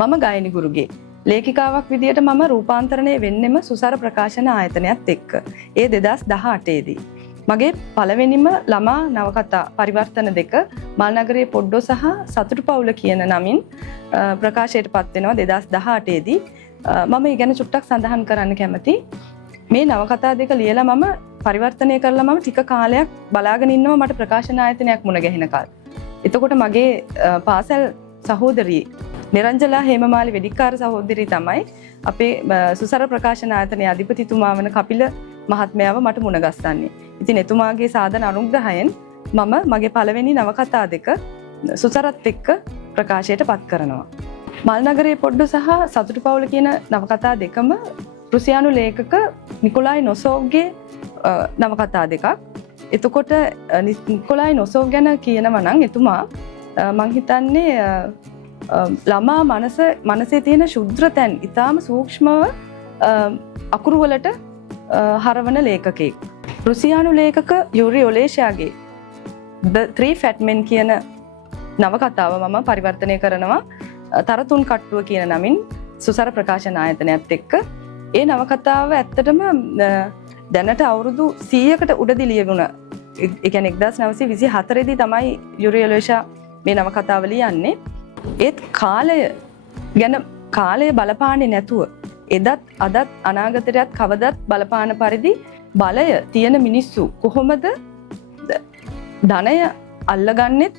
මම ගායනි ගුරුගේ ලේඛිකාවක් විදියට මම රූපාන්තරණය වෙන්නෙම සුසර ප්‍රකාශන ආයතනයත් එක්ක. ඒ 2018 දී. මගේ පළවෙනිම ළමා නවකතා පරිවර්තන දෙක මල්නගරයේ පොඩ්ඩෝ සහ සතුටු පවුල කියන නමින් ප්‍රකාශයට පත් වෙනවා 2018 දී. මම ඒ ගැන චුට්ටක් සඳහන් කරන්න කැමතියි. මේ නවකතා දෙක ලියලා මම පරිවර්තනය කරලා මම ටික කාලයක් බලාගෙන ඉන්නවා මට ප්‍රකාශන ආයතනයක් මුණ ගැහෙන කාල. එතකොට මගේ පාසල් සහෝදරී නිරංජලා හේමමාලි වෙදිකාර සහෝදරී තමයි අපේ සුසර ප්‍රකාශන ආයතනයේ අධිපතිතුමා වන කපිල මහත්මයාව මට මුණ ගස්සන්නේ. ඉතින් එතුමාගේ සාධන අනුග්‍රහයෙන් මම මගේ පළවෙනි නවකතා දෙක සුසරත් එක්ක ප්‍රකාශයට පත් කරනවා. මල්නගරයේ පොඩ්ඩෝ සහ සතුටු පවුල කියන නවකතා දෙකම රුසියානු ලේඛක නිකොලායි නොසෝව්ගේ නවකතා දෙකක්. එතකොට නිකොලායි නොසෝව් ගැන කියනවා නම් එතුමා මං හිතන්නේ ළමා මනසේ තියෙන ශුද්‍ර තැන් ඉතාම සූක්ෂමව අකුරු වලට හරවන ලේඛකයෙක්. රුසියානු ලේඛක Yuri ඔලේෂාගේ The Three Fat Men කියන නවකතාව මම පරිවර්තනය කරනවා තරතුන් කට්ටුව කියන නමින් සුසර ප්‍රකාශන ආයතනයත් එක්ක. ඒ නවකතාව ඇත්තටම දැනට අවුරුදු 100කට උඩදී ලියවුණ. ඒ කියන්නේ 1924 දී තමයි යූරි ඔලේෂා මේ නවකතාව ලියන්නේ. ඒත් කාලය බලපාන්නේ නැතුව එදත් අදත් අනාගතයටත් කවදත් බලපාන පරිදි බලය තියෙන මිනිස්සු කොහොමද ධනය අල්ලගන්නෙත්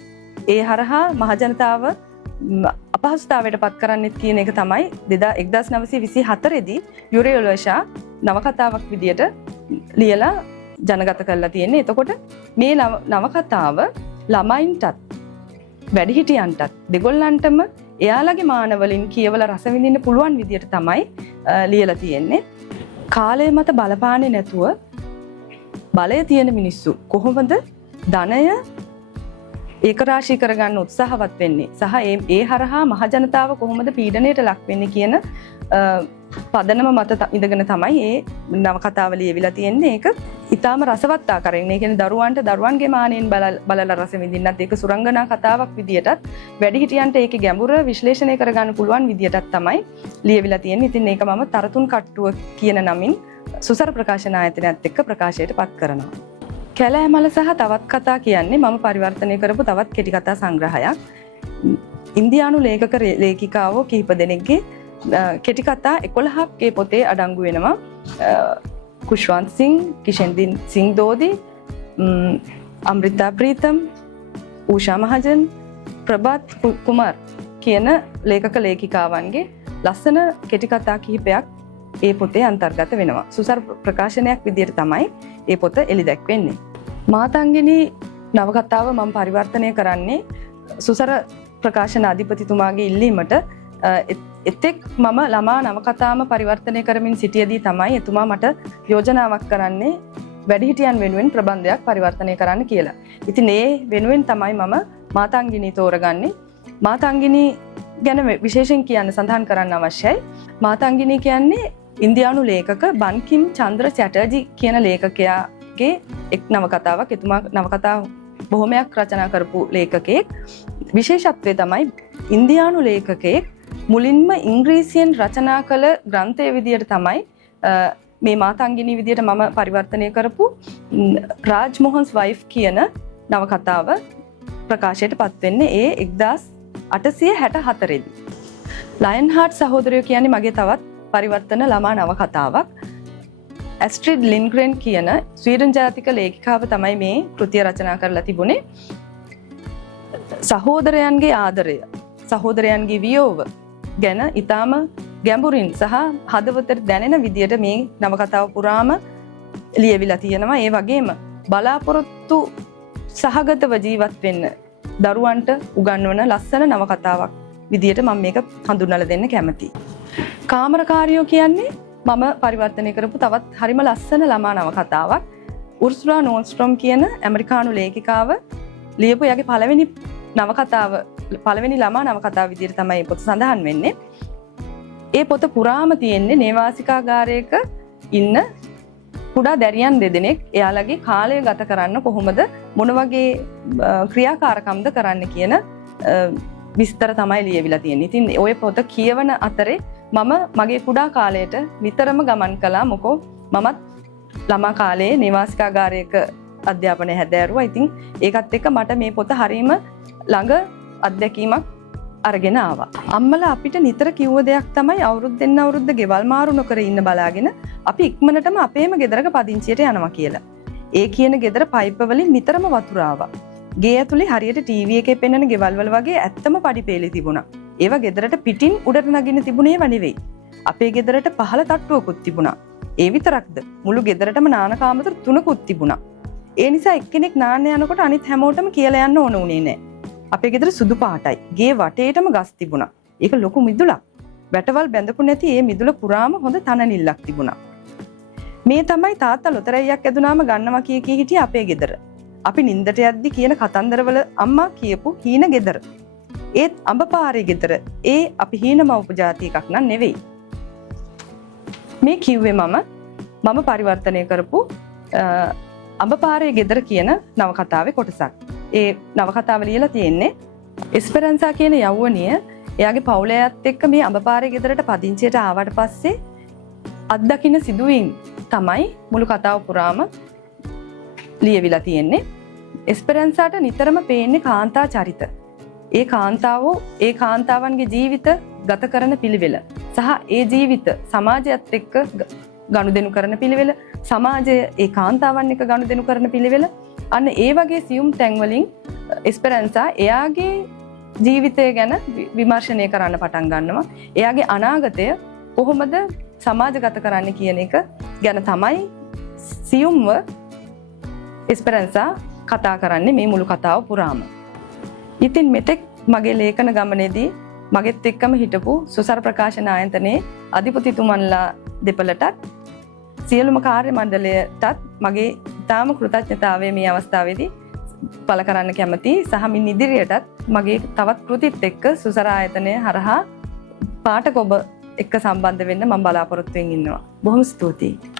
ඒ හරහා මහජනතාව අපහසුතාවයට පත් කරන්නෙත් කියන එක තමයි 1924 දී යූරි ඔලේෂා නවකතාවක් විදියට ලියලා ජනගත කරලා තියෙන්නේ. එතකොට මේ නවකතාව ළමයින්ටත් වැඩිහිටියන්ටත් දෙගොල්ලන්ටම එයාලගේ මානවලින් කියවලා රස විඳින්න පුළුවන් විදියට තමයි ලියලා තියෙන්නේ. කාලය මත බලපාන්නේ නැතුව බලය තියෙන මිනිස්සු කොහොමද ධනය ඒකරාශී කරගන්න උත්සාහවත් වෙන්නේ සහ ඒ හරහා මහජනතාව කොහොමද පීඩනයට ලක් වෙන්නේ කියන පදනම මත ඉඳගෙන තමයි මේ නවකතාව ලියවිලා තියෙන්නේ. ඒක ඊටාම රසවත් ආකාරයෙන්. ඒ කියන්නේ දරුවන්ගේ මානෙන් බලලා රස විඳින්නත් ඒක සුරංගනා කතාවක් විදියටත් වැඩිහිටියන්ට ඒකේ ගැඹුර විශ්ලේෂණය කරගන්න පුළුවන් විදියටත් තමයි ලියවිලා තියෙන්නේ. ඉතින් ඒක මම තරතුන් කට්ටුව කියන නමින් සුසර ප්‍රකාශන ආයතනයත් එක්ක ප්‍රකාශයට පත් කරනවා. කැලෑමල සහ තවත් කතා කියන්නේ මම පරිවර්තනය කරපු තවත් කෙටි කතා සංග්‍රහයක්. ඉන්දියානු ලේඛක ලේඛිකාවෝ කිහිප දෙනෙක්ගේ කෙටි කතා 11ක් ඒ පොතේ අඩංගු වෙනවා. කුෂ්වන්ත් සිං, කිෂෙන්දින් සිං දෝදි, අමෘතා ප්‍රීතම්, ඌෂා මහජන්, ප්‍රභාත් කුමාර් කියන ලේඛක ලේඛිකාවන්ගේ ලස්සන කෙටි කතා කිහිපයක් ඒ පොතේ අන්තර්ගත වෙනවා. සුසර ප්‍රකාශනයක් විදියට තමයි ඒ පොත එළිදැක්වෙන්නේ. මාතංගිනී නවකතාව මම පරිවර්තනය කරන්නේ සුසර ප්‍රකාශන අධිපතිතුමාගේ ඉල්ලීමට. එතෙක් මම ළමා නවකතාම පරිවර්තනය කරමින් සිටියදී තමයි එතුමා මට යෝජනාවක් කරන්නේ වැඩිහිටියන් වෙනුවෙන් ප්‍රබන්ධයක් පරිවර්තනය කරන්න කියලා. ඉතින් ඒ වෙනුවෙන් තමයි මම මාතංගිනී තෝරගන්නේ. මාතංගිනී ගැන විශේෂයෙන් කියන්න සඳහන් කරන්න අවශ්‍යයි. මාතංගිනී කියන්නේ ඉන්දියානු ලේඛක බන්කිම් චන්ද්‍ර චැටර්ජි කියන ලේඛකයාගේ එක් නවකතාවක්. එතුමා නවකතා බොහොමයක් රචනා කරපු ලේඛකයෙක්. විශේෂත්වය තමයි ඉන්දියානු ලේඛකයෙක් මුලින්ම ඉංග්‍රීසියෙන් රචනා කළ ග්‍රන්ථය විදියට තමයි මේ මාතංගිනී විදියට මම පරිවර්තනය කරපු රාජ් මොහන්ස් වයිෆ් කියන නවකතාව ප්‍රකාශයට පත් වෙන්නේ ඒ 1864 දී. ලයන් හාට් සහෝදරයෝ කියන්නේ මගේ තවත් පරිවර්තන ළමා නවකතාවක්. ඇස්ට්‍රිඩ් ලින්ග්‍රෙන් කියන ස්වීඩන් ජාතික ලේඛිකාව තමයි මේ කෘතිය රචනා කරලා තිබුණේ. සහෝදරයන්ගේ ආදරය, සහෝදරයන්ගේ වියෝව ගැන ඊටාම ගැඹුරින් සහ හදවතට දැනෙන විදියට මේ නවකතාව පුරාම ලියවිලා තියෙනවා. ඒ වගේම බලාපොරොත්තු සහගතව ජීවත් වෙන්න දරුවන්ට උගන්වන ලස්සන නවකතාවක් විදියට මම මේක හඳුන්වලා දෙන්න කැමතියි. කාමරකාරියෝ කියන්නේ මම පරිවර්තනය කරපු තවත් හරිම ලස්සන ළමා නවකතාවක්. උර්සුලා නෝන්ස්ට්‍රොම් කියන ඇමරිකානු ලේඛිකාව ලියපු යගේ පළවෙනි ළමා නවකතාව විදියට තමයි පොත සඳහන් වෙන්නේ. ඒ පොත පුරාම තියෙන්නේ නේවාසිකාගාරයක ඉන්න කුඩා දැරියන් දෙදෙනෙක් එයාලගේ කාලය ගත කරන්න කොහොමද මොන වගේ ක්‍රියාකාරකම්ද කරන්න කියන විස්තර තමයි ලියවිලා තියෙන්නේ. ඉතින් ওই පොත කියවන අතරේ මම මගේ කුඩා කාලයට නිතරම ගමන් කළා. මොකෝ මමත් ළමා කාලේ නිවාසිකාගාරයක අධ්‍යාපනය හැදෑරුවා. ඉතින් ඒකත් එක්ක මට මේ පොත හරීම ළඟ අත්දැකීමක් අරගෙන ආවා. අම්මලා අපිට නිතර කිව්ව දෙයක් තමයි අවුරුද්දෙන් අවුරුද්ද ගෙවල් මාරු නොකර ඉන්න බලාගෙන අපි ඉක්මනටම අපේම ගෙදරක පදිංචියට යනවා කියලා. ඒ කියන ගෙදර පයිප් වලින් නිතරම වතුර ආවා. ගේ ඇතුලේ හරියට ටීවී එකේ පෙන්වන ගෙවල් වල වගේ ඇත්තම පඩිපේලි තිබුණා. ඒවා ගෙදරට පිටින් උඩට නගින්න තිබුණේව නෙවෙයි. අපේ ගෙදරට පහළ තට්ටුවකුත් තිබුණා. ඒ විතරක්ද මුළු ගෙදරටම නාන කාමර 3කුත් තිබුණා. ඒ නිසා එක්කෙනෙක් නාන්න යනකොට අනිත් හැමෝටම කියලා යන්න ඕන උනේ නැහැ. අපේ ගෙදර සුදු පාටයි. ගේ වටේටම ගස් තිබුණා. ඒක ලොකු මිදුලක්. වැටවල් බැඳපු නැති ඒ මිදුල පුරාම හොඳ තනනිල්ලක් තිබුණා. මේ තමයි තාත්තා ලොතරැයියක් ඇදුනාම ගන්නවා කිය කී හිටියේ අපේ ගෙදර. අපි නින්දට යද්දි කියන කතන්දරවල අම්මා කියපු හීන ගෙදර. ඒත් අඹපාරේ ගෙදර ඒ අපි හීනම උපජාති එකක් නන් නෙවෙයි. මේ කිව්වේ මම පරිවර්තනය කරපු අඹපාරේ ගෙදර කියන නවකතාවේ කොටසක්. ඒ නවකතාව ලියලා තියෙන්නේ එස්පෙරන්සා කියන යෞවනිය එයාගේ පවුලයත් එක්ක මේ අඹපාරේ ගෙදරට පදිංචියට ආවට පස්සේ අත්දකින්න සිදුවීම් තමයි මුළු කතාව පුරාම ලියවිලා තියෙන්නේ. එස්පෙරන්සාට නිතරම පේන්නේ කාන්තා චරිත. ඒ කාන්තාවන්ගේ ජීවිත ගත කරන පිළිවෙල සහ ඒ ජීවිත සමාජයත් එක්ක ගනුදෙනු කරන පිළිවෙල, සමාජය ඒ කාන්තාවන් එක්ක ගනුදෙනු කරන පිළිවෙල, අන්න ඒ වගේ සියුම් තැන්වලින් එස්පෙරන්සා එයාගේ ජීවිතය ගැන විමර්ශනය කරන්න පටන් ගන්නවා. එයාගේ අනාගතය කොහොමද සමාජගත කරන්න කියන එක ගැන තමයි සියුම්ව එස්පෙරන්සා කතා කරන්නේ මේ මුළු කතාව පුරාම. ඉතින් මෙතෙක් මගේ ලේඛන ගමනේදී මගෙත් එක්කම හිටපු සුසර ප්‍රකාශන ආයතනයේ අධිපතිතුමන්ලා දෙපළටත් සියලුම කාර්ය මණ්ඩලයටත් මගේ තාම කෘතඥතාවය මේ අවස්ථාවේදී පළ කරන්න කැමතියි. සහ මින් ඉදිරියටත් මගේ තවත් කෘතිත් එක්ක සුසර ආයතනය හරහා පාඨක ඔබ එක්ක සම්බන්ධ වෙන්න මම බලාපොරොත්තු වෙමින් ඉන්නවා. බොහොම ස්තුතියි.